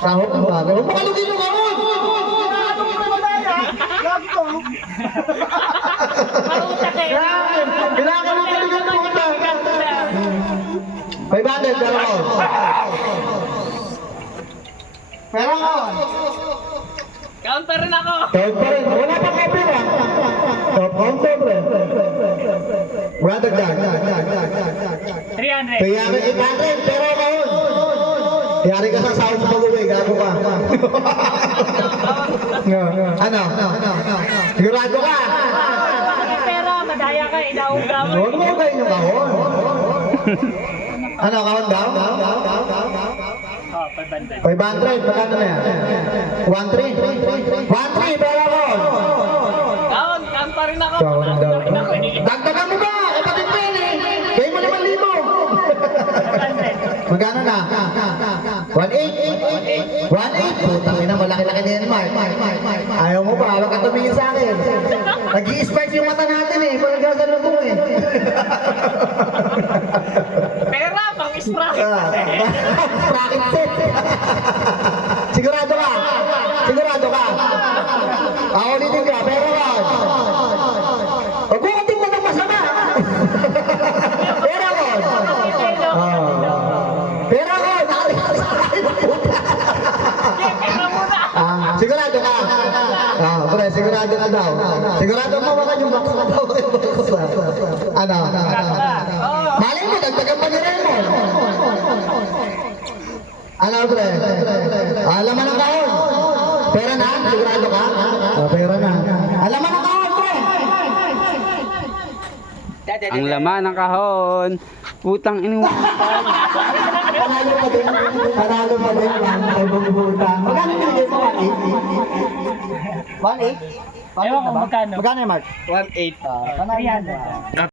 Kahon ang bago. Huwag makalugin yung kahon! Kailangan ka makalugin ng utang. 500, pero ako. Pero ako. Count pa rin ako. Count pa rin. Wala pa copy na. Count pa rin. Wala dagdag. 300. Kaya 800, pero kahon. Yari ka sa sound pag-uwi, gago ka. Ano? Sigurado ka? Pera, madaya ka, inauga mo. Huwag mo kayo yung kahon. Ano, kahon daw? Oh, 500. 500, magkano na yan? 1-3? 1-3, pero kahon. Count pa rin ako. Kahon daw. Count pa rin ako. Dagdagan mo ba? Kapatid mo yun eh. Kayo mo 5,000. Magkano na? 1-8? 1-8? Putang ina, malaki-laki na yan, Mark. Ayaw mo ba? Huwag ka tumingin sa akin. Nag-i-spark yung mata natin eh. Parang gagalubong eh. Pera, pang-isprack. Racket set. Sigurado ka? Sigurado ka? Ulitin ka, pero ka. Huwag mo tingnan ng masama. Pero ko. Pero ko, nakalimutan sa akin ng puta. Sigurado ka? Pre, sigurado ka daw. Sigurado mawakan yung box na daw. Ano? Malay mo, dagdagan pa ni Raymond. Ano, pre? Alam mo ng kahon. Pera na? Sigurado ka? Pera na. Alam mo ng kahon, pre? Ang laman ng kahon. Putang ino. Panalo pa din. Panalo pa din. Ay, bumubutang. Magkano pinigay mo? 1-8? 1-8? Ewan ko magkano. Magkano yung Mark? 1.8. Panalo. 300.